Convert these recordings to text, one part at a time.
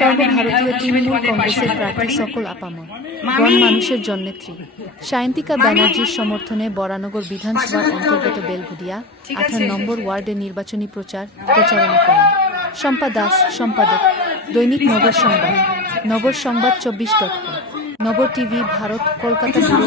সর্বভারতীয় তৃণমূল কংগ্রেসের প্রার্থী সকল আপামর গণ মানুষের জননেত্রী সায়ন্তিকা ব্যানার্জির সমর্থনে বরানগর বিধানসভার অন্তর্গত বেলঘুদিয়া 18 নম্বর ওয়ার্ডে নির্বাচনী প্রচারণা করেন শম্পা দাস, সম্পাদক, দৈনিক নগর সংবাদ, নগর সংবাদ 24.com, Nagar TV, Bharat, Kolkata bureau.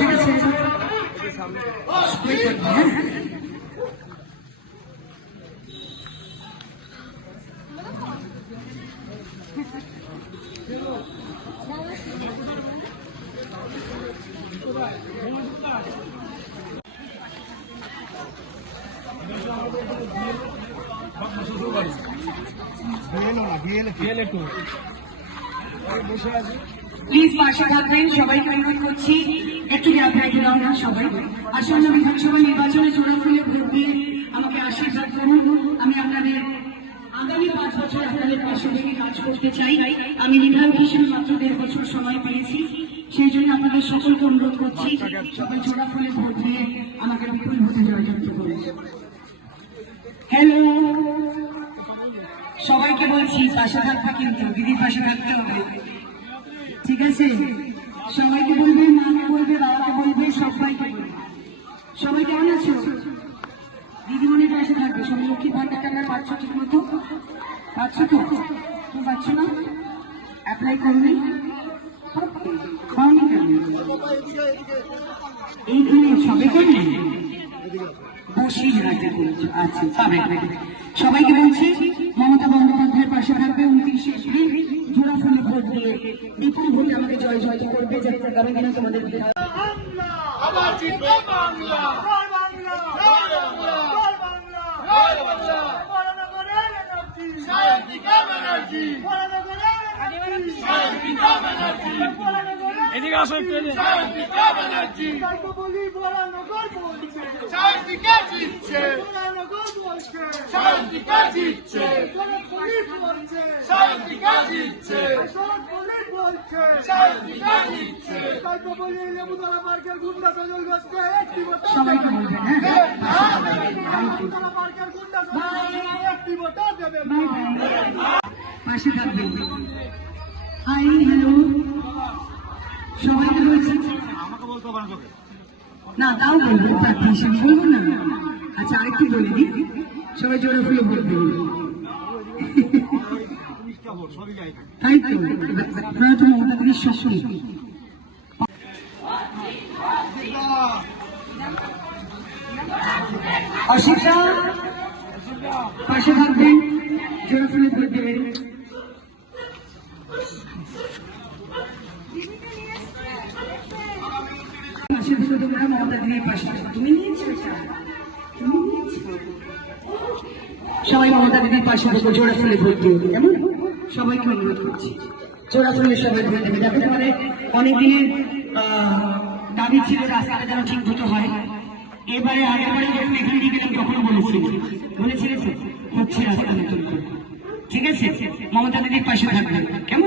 Please পাশে থাকবেন, সবাইকে অনুরোধ করছি একটু গ্যাপ রেখে দাও না সবাই। আসন্ন বিধানসভা নির্বাচনে জোড়া ফুলে ভোট দিয়ে আমাকে আশীর্বাদ করুন। আমি আপনাদের আগামী 5 বছর আপনাদের পাশে থেকে কাজ করতে চাই। আমি বিধায়ক হিসেবে মাত্র 1.5 বছর সময় পেয়েছি, সেই জন্য আপনাদের সকলকে অনুরোধ করছি সবাই জোড়া ফুলে ভোট দিয়ে আমাকে বিপুল ভোটে জয়যুক্ত করুন। হ্যালো, সবাইকে বলছি পাশে থাকবে, কিন্তু দিদির পাশে থাকতে হবে, ঠিক আছে? সবাইকে বলবে, মাকে বলবে, বাবাকে বলবে, সবাইকে বলবে। সবাই কেমন আছো? দিদিমণির পাশে থাকবে। সবাই লক্ষ্মী ভান্ডার টাকা পাচ্ছ ঠিক মতো? পাচ্ছ তো? তুমি পাচ্ছ না? অ্যাপ্লাই করবে? এইখানে সবাই করবে? বসিরহাটে বলছো, আচ্ছা পাবে। সবাইকে বলছি মমতা বন্দ্যোপাধ্যায়ের পাশে থাকবে। 29 এপ্রিল জোড়া ফুলে ভোট দিয়ে বিপুল ভোটে আমাকে জয়যুক্ত করবে, যাতে আগামী দিনে তোমাদের এদিকে আসো একটু। শান্তিকা জিতছে, শান্তিকা জিতছে, শান্তিকা জিতছে, শান্তিকা জিতছে। সবাইকে বলবেন। পাশে থাকবেন। হাই, হ্যালো, সবাইকে বলছি। না তাও বলবো, প্রার্থী হিসেবে বলবো না। আচ্ছা আরেকটু বলে দিই, সবাই জোড়া ফুলে ভোট দেবেন, তাই তো? আপনারা তো মমতা দিদির শক্তি। অশিক্ষা পাশে থাকবেন, জোড়া ফুলে ভোট দেবেন। তোমরা মমতা দিদির পাশে তুমি নিয়েছো, সবাই মমতা দিদির পাশে থেকে জোড়া ফুলে ভোট দিয়ে কেমন? সবাইকে অনুরোধ করছি জোড়া ফুলে সবাই ভোট দেবে, যাতে করে অনেকদিনের দাবি ছিল রাস্তাটা যেন ঠিক মতো হয়। এবারে আগেরবারে যখন এখানে দিয়ে গেলাম তখন বলেছিলেন তো হচ্ছে রাস্তা নতুন করে, ঠিক আছে? মমতা দিদির পাশে থাকবে কেমন?